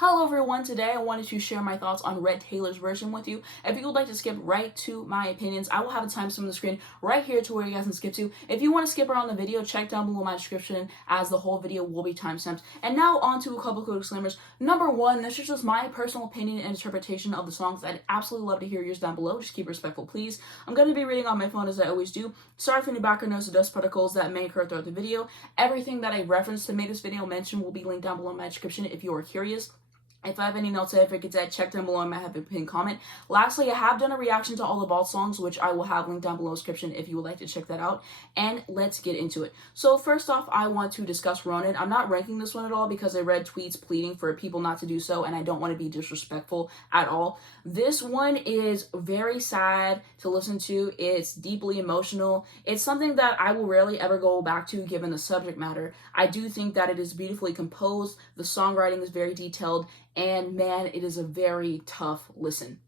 Hello everyone, today I wanted to share my thoughts on Red Taylor's version with you. If you would like to skip right to my opinions, I will have a timestamp on the screen right here to where you guys can skip to. If you want to skip around the video, check down below my description as the whole video will be timestamped. And now on to a couple quick disclaimers. Number one, this is just my personal opinion and interpretation of the songs. I'd absolutely love to hear yours down below. Just keep it respectful, please. I'm going to be reading on my phone as I always do. Sorry for any background noise or dust particles that may occur throughout the video. Everything that I referenced to make this video mention will be linked down below in my description if you are curious. If I have any notes I forget to check down below, I might have a pinned comment. Lastly, I have done a reaction to all the Vault songs, which I will have linked down below in the description if you would like to check that out. And let's get into it. So first off, I want to discuss Ronan. I'm not ranking this one at all because I read tweets pleading for people not to do so, and I don't want to be disrespectful at all. This one is very sad to listen to. It's deeply emotional. It's something that I will rarely ever go back to given the subject matter. I do think that it is beautifully composed. The songwriting is very detailed. And man, it is a very tough listen.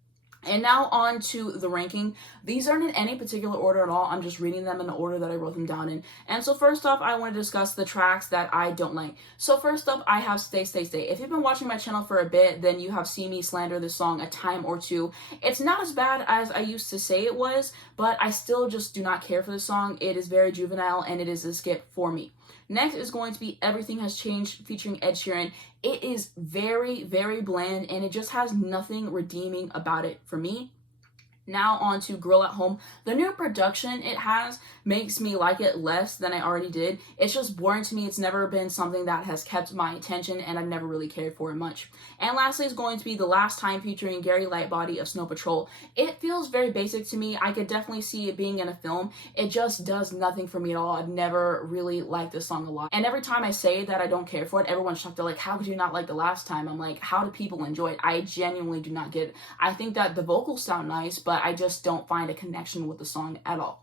And now on to the ranking. These aren't in any particular order at all. I'm just reading them in the order that I wrote them down in. And so first off, I want to discuss the tracks that I don't like. So first up, I have Stay, Stay, Stay. If you've been watching my channel for a bit, then you have seen me slander this song a time or two. It's not as bad as I used to say it was, but I still just do not care for this song. It is very juvenile and it is a skip for me. Next is going to be Everything Has Changed featuring Ed Sheeran. It is very, very bland and it just has nothing redeeming about it for me. Now on to Girl at Home. The new production it has makes me like it less than I already did. It's just boring to me. It's never been something that has kept my attention and I've never really cared for it much. And lastly is going to be The Last Time featuring Gary Lightbody of Snow Patrol. It feels very basic to me. I could definitely see it being in a film. It just does nothing for me at all. I've never really liked this song a lot. And every time I say that I don't care for it, everyone's shocked. They're like, how could you not like The Last Time? I'm like, how do people enjoy it? I genuinely do not get it. I think that the vocals sound nice, but I just don't find a connection with the song at all.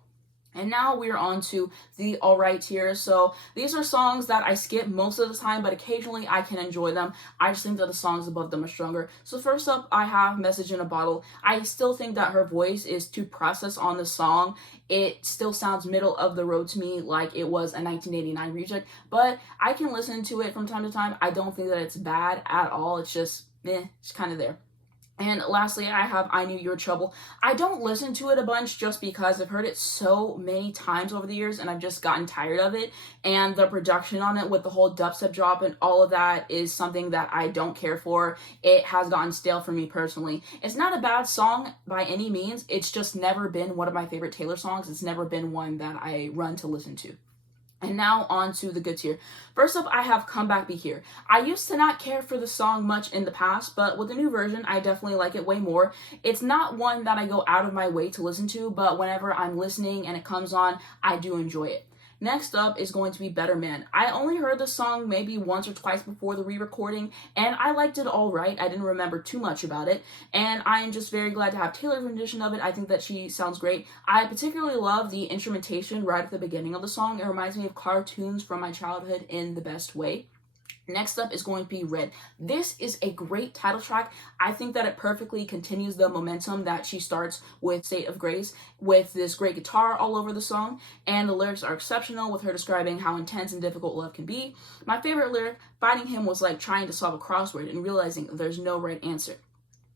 And now we're on to the alright tier. So these are songs that I skip most of the time, but occasionally I can enjoy them. I just think that the songs above them are stronger. So first up, I have Message in a Bottle. I still think that her voice is too processed on the song. It still sounds middle of the road to me, like it was a 1989 reject, but I can listen to it from time to time. I don't think that it's bad at all. It's just, it's kind of there. And lastly, I have I Knew You Were Trouble. I don't listen to it a bunch just because I've heard it so many times over the years and I've just gotten tired of it. And the production on it with the whole dubstep drop and all of that is something that I don't care for. It has gotten stale for me personally. It's not a bad song by any means. It's just never been one of my favorite Taylor songs. It's never been one that I run to listen to. And now on to the good tier. First up, I have Come Back Be Here. I used to not care for the song much in the past, but with the new version, I definitely like it way more. It's not one that I go out of my way to listen to, but whenever I'm listening and it comes on, I do enjoy it. Next up is going to be Better Man. I only heard the song maybe once or twice before the re-recording, and I liked it all right. I didn't remember too much about it, and I am just very glad to have Taylor's rendition of it. I think that she sounds great. I particularly love the instrumentation right at the beginning of the song. It reminds me of cartoons from my childhood in the best way. Next up is going to be Red. This is a great title track. I think that it perfectly continues the momentum that she starts with State of Grace with this great guitar all over the song, and the lyrics are exceptional with her describing how intense and difficult love can be. My favorite lyric, fighting him was like trying to solve a crossword and realizing there's no right answer.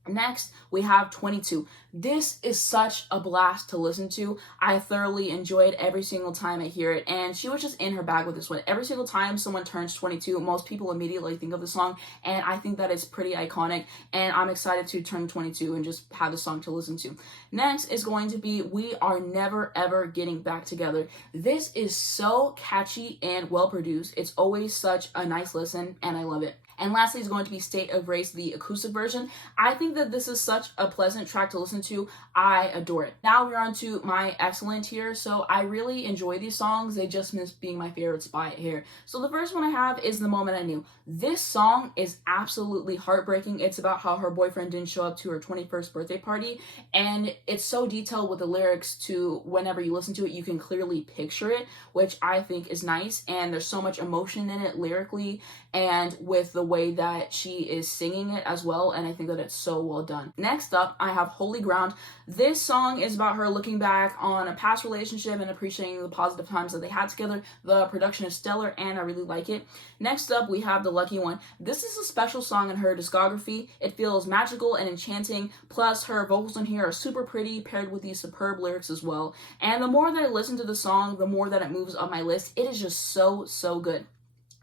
Next, we have 22. This is such a blast to listen to. I thoroughly enjoy it every single time I hear it, and she was just in her bag with this one. Every single time someone turns 22, most people immediately think of the song, and I think that it's pretty iconic, and I'm excited to turn 22 and just have the song to listen to. Next is going to be We Are Never Ever Getting Back Together. This is so catchy and well produced. It's always such a nice listen, and I love it. And lastly is going to be State of Grace, the acoustic version. I think that this is such a pleasant track to listen to. I adore it. Now we're on to my excellent tier. So I really enjoy these songs. They just miss being my favorite spot here. So the first one I have is The Moment I Knew. This song is absolutely heartbreaking. It's about how her boyfriend didn't show up to her 21st birthday party. And it's so detailed with the lyrics to whenever you listen to it, you can clearly picture it, which I think is nice. And there's so much emotion in it lyrically and with the way that she is singing it as well, and I think that it's so so well done. Next up, I have Holy Ground. This song is about her looking back on a past relationship and appreciating the positive times that they had together. The production is stellar and I really like it. Next up, we have The Lucky One. This is a special song in her discography. It feels magical and enchanting, plus her vocals in here are super pretty, paired with these superb lyrics as well. And the more that I listen to the song, the more that it moves up my list. It is just so good.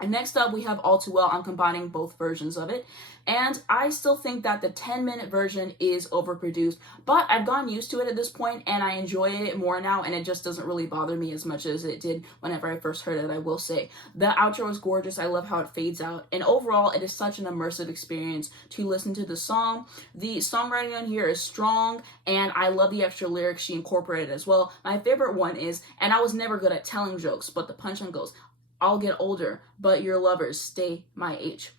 And next up, we have All Too Well. I'm combining both versions of it. And I still think that the 10-minute version is overproduced, but I've gotten used to it at this point and I enjoy it more now, and it just doesn't really bother me as much as it did whenever I first heard it, I will say. The outro is gorgeous. I love how it fades out. And overall, it is such an immersive experience to listen to the song. The songwriting on here is strong, and I love the extra lyrics she incorporated as well. My favorite one is, and I was never good at telling jokes, but the punchline goes, I'll get older, but your lovers stay my age.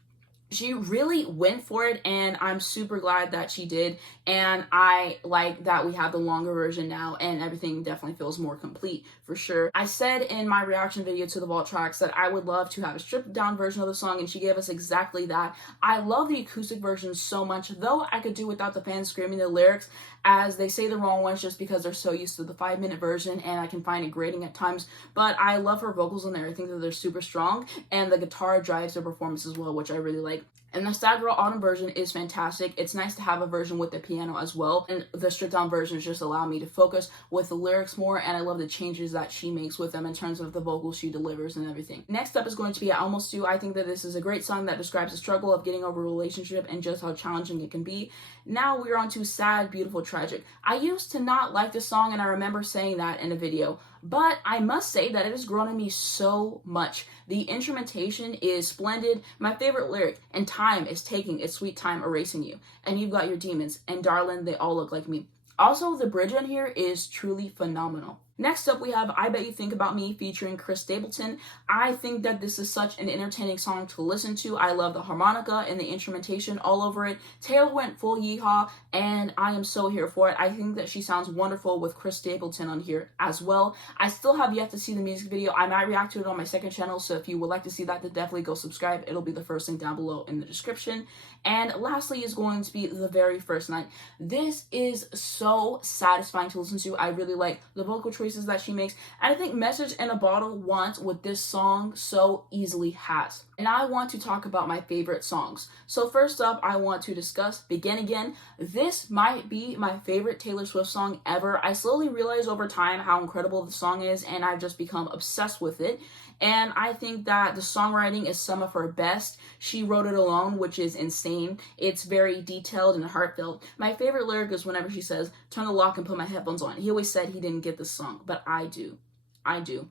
She really went for it, and I'm super glad that she did, and I like that we have the longer version now, and everything definitely feels more complete, for sure. I said in my reaction video to the vault tracks that I would love to have a stripped down version of the song, and she gave us exactly that. I love the acoustic version so much, though I could do without the fans screaming the lyrics, as they say the wrong ones just because they're so used to the 5-minute version, and I can find it grating at times, but I love her vocals in there. I think that they're super strong, and the guitar drives her performance as well, which I really like. And the Sad Girl Autumn version is fantastic. It's nice to have a version with the piano as well. And the stripped down versions just allow me to focus with the lyrics more. And I love the changes that she makes with them in terms of the vocals she delivers and everything. Next up is going to be I Almost Do. I think that this is a great song that describes the struggle of getting over a relationship and just how challenging it can be. Now we're on to Sad, Beautiful, Tragic. I used to not like this song, and I remember saying that in a video, but I must say that it has grown on me so much. The instrumentation is splendid. My favorite lyric, and time is taking its sweet time erasing you. And you've got your demons, and darling, they all look like me. Also, the bridge on here is truly phenomenal. Next up, we have I Bet You Think About Me featuring Chris Stapleton. I think that this is such an entertaining song to listen to. I love the harmonica and the instrumentation all over it. Taylor went full yeehaw, and I am so here for it. I think that she sounds wonderful with Chris Stapleton on here as well. I still have yet to see the music video. I might react to it on my second channel, so if you would like to see that, then definitely go subscribe. It'll be the first link down below in the description. And lastly is going to be The Very First Night. This is so satisfying to listen to. I really like the vocal choices that she makes, and I think Message in a Bottle wants what this song so easily has. And I want to talk about my favorite songs. So first up, I want to discuss Begin Again. This might be my favorite Taylor Swift song ever. I slowly realized over time how incredible the song is, and I've just become obsessed with it. And I think that the songwriting is some of her best. She wrote it alone, which is insane. It's very detailed and heartfelt. My favorite lyric is whenever she says, turn the lock and put my headphones on. He always said he didn't get this song, but I do. I do.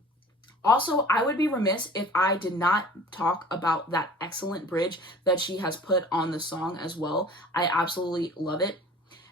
Also, I would be remiss if I did not talk about that excellent bridge that she has put on the song as well. I absolutely love it.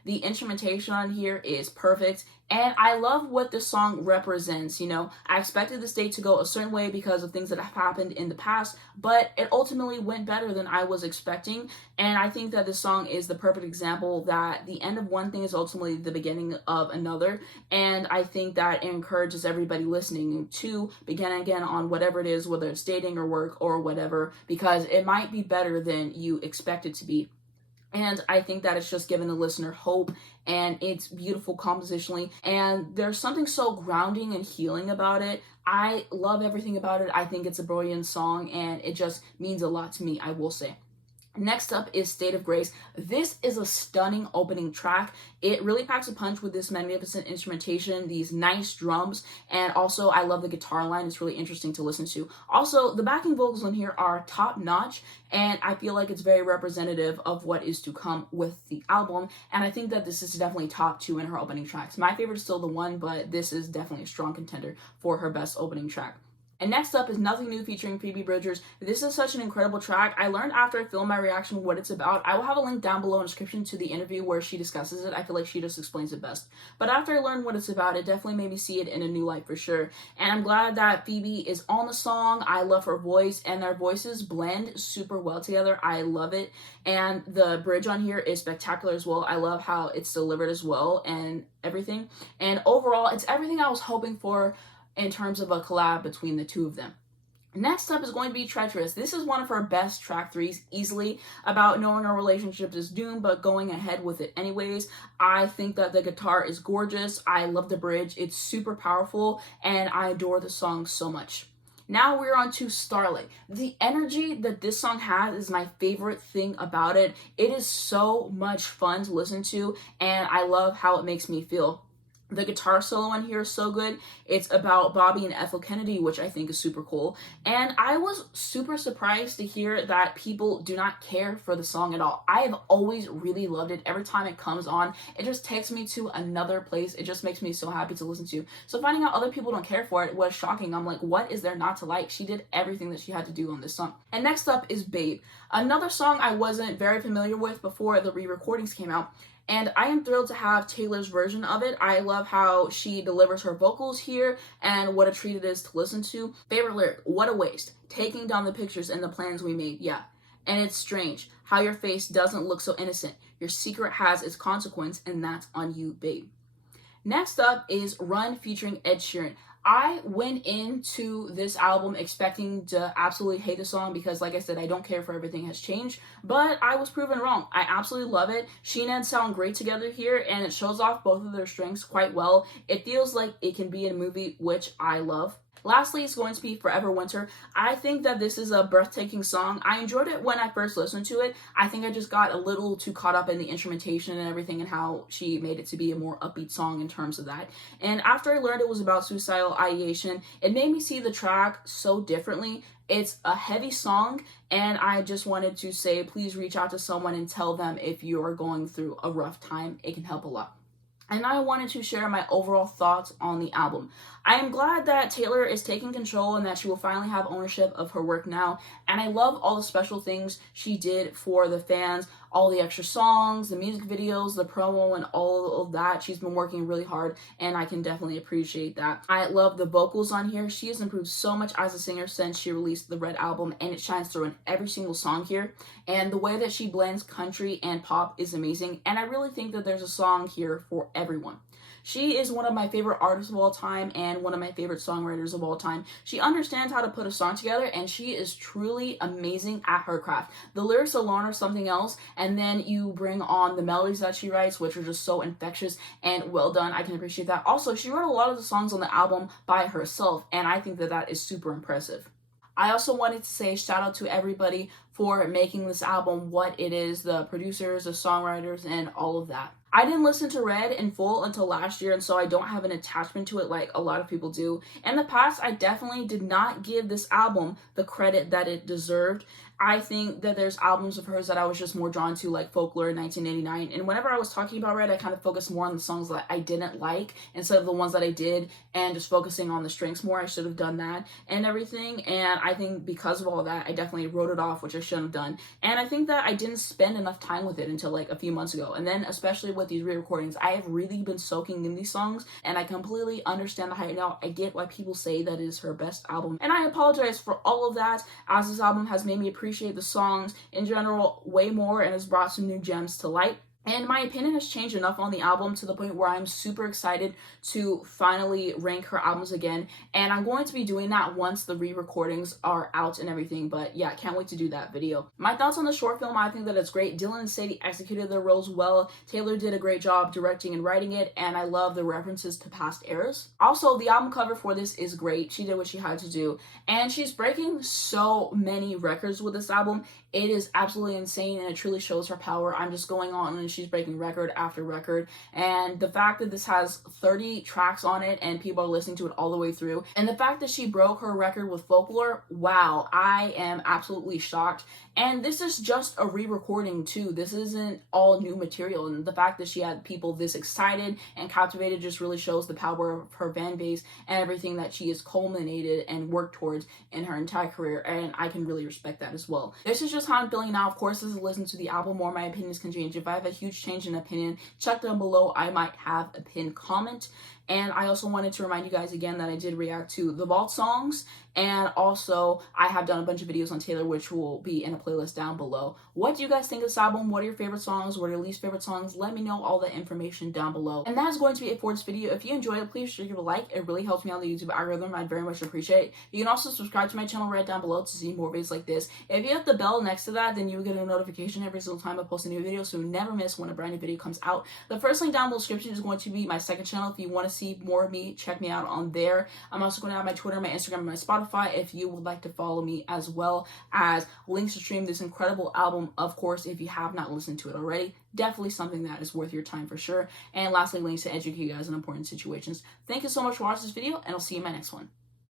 The instrumentation on here is perfect, and I love what this song represents. You know, I expected this date to go a certain way because of things that have happened in the past, but it ultimately went better than I was expecting, and I think that this song is the perfect example that the end of one thing is ultimately the beginning of another, and I think that it encourages everybody listening to begin again on whatever it is, whether it's dating or work or whatever, because it might be better than you expect it to be. And I think that it's just given the listener hope, and it's beautiful compositionally, and there's something so grounding and healing about it. I love everything about it. I think it's a brilliant song, and it just means a lot to me, I will say. Next up is State of Grace. This is a stunning opening track. It really packs a punch with this magnificent instrumentation, these nice drums, and also I love the guitar line. It's really interesting to listen to. Also, the backing vocals on here are top notch, and I feel like it's very representative of what is to come with the album, and I think that this is definitely top 2 in her opening tracks. My favorite is still The One, but this is definitely a strong contender for her best opening track. And next up is Nothing New featuring Phoebe Bridgers. This is such an incredible track. I learned after I filmed my reaction what it's about. I will have a link down below in the description to the interview where she discusses it. I feel like she just explains it best. But after I learned what it's about, it definitely made me see it in a new light for sure. And I'm glad that Phoebe is on the song. I love her voice, and their voices blend super well together. I love it. And the bridge on here is spectacular as well. I love how it's delivered as well and everything. And overall, it's everything I was hoping for in terms of a collab between the two of them. Next up is going to be Treacherous. This is one of her best track threes, easily, about knowing a relationship is doomed but going ahead with it anyways. I think that the guitar is gorgeous. I love the bridge. It's super powerful, and I adore the song so much. Now we're on to Starlight. The energy that this song has is my favorite thing about it. It is so much fun to listen to, and I love how it makes me feel. The guitar solo in here is so good. It's about Bobby and Ethel Kennedy, which I think is super cool. And I was super surprised to hear that people do not care for the song at all. I have always really loved it. Every time it comes on, it just takes me to another place. It just makes me so happy to listen to. So finding out other people don't care for it was shocking. I'm like, what is there not to like? She did everything that she had to do on this song. And next up is Babe, another song I wasn't very familiar with before the re-recordings came out. And I am thrilled to have Taylor's version of it. I love how she delivers her vocals here, and what a treat it is to listen to. Favorite lyric, what a waste. Taking down the pictures and the plans we made, yeah. And it's strange how your face doesn't look so innocent. Your secret has its consequence, and that's on you, babe. Next up is Run featuring Ed Sheeran. I went into this album expecting to absolutely hate the song because, like I said, I don't care for Everything Has Changed, but I was proven wrong. I absolutely love it. She and Ed sound great together here, and it shows off both of their strengths quite well. It feels like it can be in a movie, which I love. Lastly, it's going to be Forever Winter. I think that this is a breathtaking song. I enjoyed it when I first listened to it. I think I just got a little too caught up in the instrumentation and everything and how she made it to be a more upbeat song in terms of that. And after I learned it was about suicidal ideation, it made me see the track so differently. It's a heavy song, and I just wanted to say, please reach out to someone and tell them if you're going through a rough time. It can help a lot. And I wanted to share my overall thoughts on the album. I am glad that Taylor is taking control and that she will finally have ownership of her work now. And I love all the special things she did for the fans, all the extra songs, the music videos, the promo, and all of that. She's been working really hard, and I can definitely appreciate that. I love the vocals on here. She has improved so much as a singer since she released the Red album, and it shines through in every single song here. And the way that she blends country and pop is amazing, and I really think that there's a song here for everyone. She is one of my favorite artists of all time and one of my favorite songwriters of all time. She understands how to put a song together, and she is truly amazing at her craft. The lyrics alone are something else, and then you bring on the melodies that she writes, which are just so infectious and well done. I can appreciate that. Also, she wrote a lot of the songs on the album by herself, and I think that that is super impressive. I also wanted to say shout out to everybody for making this album what it is, the producers, the songwriters, and all of that. I didn't listen to Red in full until last year, and so I don't have an attachment to it like a lot of people do. In the past, I definitely did not give this album the credit that it deserved. I think that there's albums of hers that I was just more drawn to, like Folklore in 1989. And whenever I was talking about Red, I kind of focused more on the songs that I didn't like instead of the ones that I did, and just focusing on the strengths more. I should have done that and everything. And I think because of all that, I definitely wrote it off, which I shouldn't have done. And I think that I didn't spend enough time with it until like a few months ago. And then especially with these re-recordings, I have really been soaking in these songs, and I completely understand the hype now. I get why people say that it is her best album. And I apologize for all of that, as this album has made me appreciate the songs in general way more and has brought some new gems to light. And my opinion has changed enough on the album to the point where I'm super excited to finally rank her albums again. And I'm going to be doing that once the re-recordings are out and everything. But yeah, can't wait to do that video. My thoughts on the short film, I think that it's great. Dylan and Sadie executed their roles well. Taylor did a great job directing and writing it. And I love the references to past eras. Also, the album cover for this is great. She did what she had to do. And she's breaking so many records with this album. It is absolutely insane, and it truly shows her power. I'm just going on, and she's breaking record after record. And the fact that this has 30 tracks on it and people are listening to it all the way through, and the fact that she broke her record with Folklore, wow, I am absolutely shocked. And this is just a re-recording too. This isn't all new material, and the fact that she had people this excited and captivated just really shows the power of her fan base and everything that she has culminated and worked towards in her entire career, and I can really respect that as well. This is just how I'm feeling now. Of course, as I listen to the album more, my opinions can change. If I have a huge change in opinion, check down below. I might have a pinned comment. And I also wanted to remind you guys again that I did react to the Vault songs, and also I have done a bunch of videos on Taylor, which will be in a playlist down below. What do you guys think of this album? What are your favorite songs? What are your least favorite songs? Let me know all the information down below. And that is going to be it for this video. If you enjoyed it, please give it a like. It really helps me on the YouTube algorithm. I'd very much appreciate it. You can also subscribe to my channel right down below to see more videos like this. If you have the bell next to that, then you will get a notification every single time I post a new video, so you never miss when a brand new video comes out. The first link down below in the description is going to be my second channel. If you want to see more of me, check me out on there. I'm also going to have my Twitter, my Instagram, and my Spotify if you would like to follow me, as well as links to stream this incredible album, of course, if you have not listened to it already. Definitely something that is worth your time for sure. And lastly, links to educate you guys in important situations. Thank you so much for watching this video, and I'll see you in my next one.